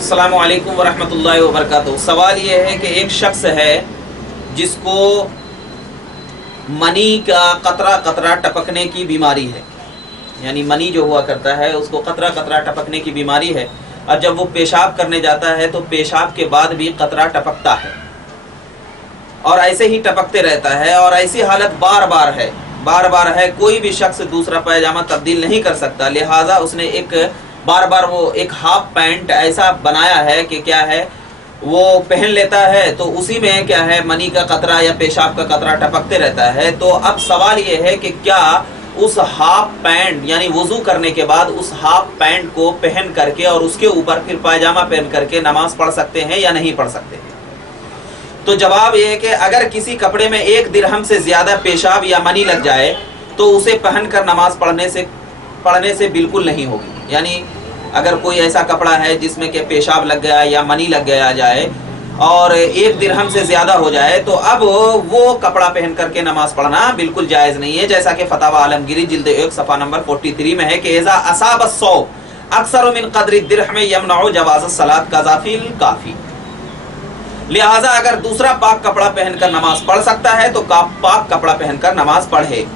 अस्सलामु अलैकुम वरहमतुल्लाहि वबरकातुहू। सवाल ये है कि एक शख्स है जिसको मनी का कतरा कतरा टपकने की बीमारी है, यानी मनी जो हुआ करता है उसको कतरा कतरा टपकने की बीमारी है, और जब वो पेशाब करने जाता है तो पेशाब के बाद भी कतरा टपकता है और ऐसे ही टपकते रहता है, और ऐसी हालत बार बार है। कोई भी शख्स दूसरा पैजामा तब्दील नहीं कर सकता, लिहाजा उसने एक हाफ पैंट ऐसा बनाया है कि क्या है वो पहन लेता है, तो उसी में क्या है मनी का कतरा या पेशाब का कतरा टपकते रहता है। तो अब सवाल ये है कि क्या उस हाफ पैंट यानी वुजू करने के बाद उस हाफ पैंट को पहन करके और उसके ऊपर फिर पायजामा पहन करके नमाज पढ़ सकते हैं या नहीं पढ़ सकते हैं? तो जवाब ये है कि अगर किसी कपड़े में 1 दिरहम से ज्यादा पेशाब या मनी लग जाए तो उसे पहनकर नमाज पढ़ने से बिल्कुल नहीं होगी। यानी अगर कोई ऐसा कपड़ा है जिसमें कि पेशाब लग गया या मनी लग गया जाए और 1 दिरहम से ज्यादा हो जाए तो अब वो कपड़ा पहन करके नमाज पढ़ना बिल्कुल जायज नहीं है, जैसा कि फतावा आलमगीरी जिल्द 1 सफ़ा नंबर 43 में है कि इज़ा असाब अस्सौब अक्सर मिन क़द्रि दिरहम यमनउ जवाज़ सलात कज़ाफिल काफी। लिहाजा अगर दूसरा पाक कपड़ा पहनकर नमाज पढ़ सकता है तो पाक कपड़ा पहनकर नमाज पढ़े।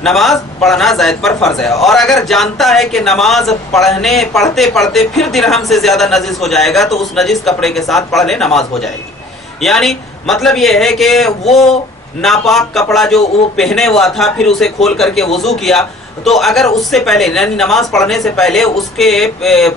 नमाज पढ़ना ज़ैद पर फर्ज है, और अगर जानता है कि नमाज पढ़ते पढ़ते फिर दिरहम से ज्यादा नजिस हो जाएगा तो उस नजिस कपड़े के साथ पढ़ ले, नमाज हो जाएगी। यानी मतलब ये है कि वो नापाक कपड़ा जो वो पहने हुआ था फिर उसे खोल करके वुजू किया, तो अगर उससे पहले यानी नमाज पढ़ने से पहले उसके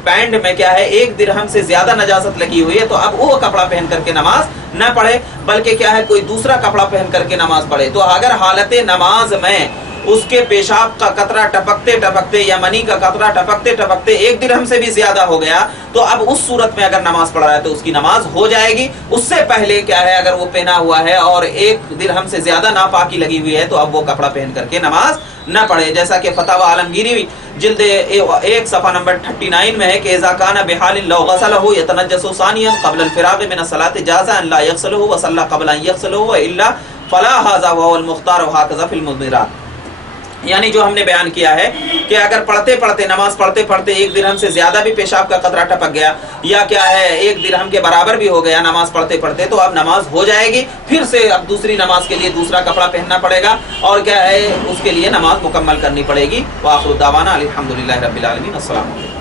पैंट में क्या है 1 दिरहम से ज्यादा नजासत लगी हुई है, तो अब वो कपड़ा पहन करके नमाज न पढ़े, बल्कि क्या है कोई दूसरा कपड़ा पहन करके नमाज पढ़े। तो अगर हालत नमाज में उसके पेशाब का कतरा टपकते टपकते या मनी का कतरा टपकते टपकते 1 दिरहम से भी ज्यादा हो गया तो अब उस सूरत में अगर नमाज पढ़ रहा है तो उसकी नमाज हो जाएगी। उससे पहले क्या है अगर वो पहना हुआ है और 1 दिरहम से ज्यादा नापाकी लगी हुई है तो अब वो कपड़ा पहन करके नमाज न पढ़े, जैसा कि फतावा आलमगीरी जिल्द 1 सफ़ा नंबर 39 में है कि इज़ा काना बिहालिन लौ गसलहु यतनज्जसु सानियन क़ब्ल अल-फ़िराग़ मिन अस्सलाति जाज़ा अन ला यग़सिलहु व सल्ला क़ब्ल अन यग़सिलहु व इल्ला फ़ला हाज़ा व हुवल मुख़्तार व हाकज़ा फ़िल मुज़मिरात। यानी जो हमने बयान किया है कि अगर नमाज पढ़ते पढ़ते 1 दिरहम से ज्यादा भी पेशाब का कतरा टपक गया या क्या है 1 दिरहम के बराबर भी हो गया नमाज पढ़ते पढ़ते, तो अब नमाज हो जाएगी। फिर से अब दूसरी नमाज के लिए दूसरा कपड़ा पहनना पड़ेगा और क्या है उसके लिए नमाज मुकम्मल करनी पड़ेगी। व आखिरु दावाना अल्हम्दुलिल्लाहि रब्बिल आलमीन। अस्सलामु अलैकुम।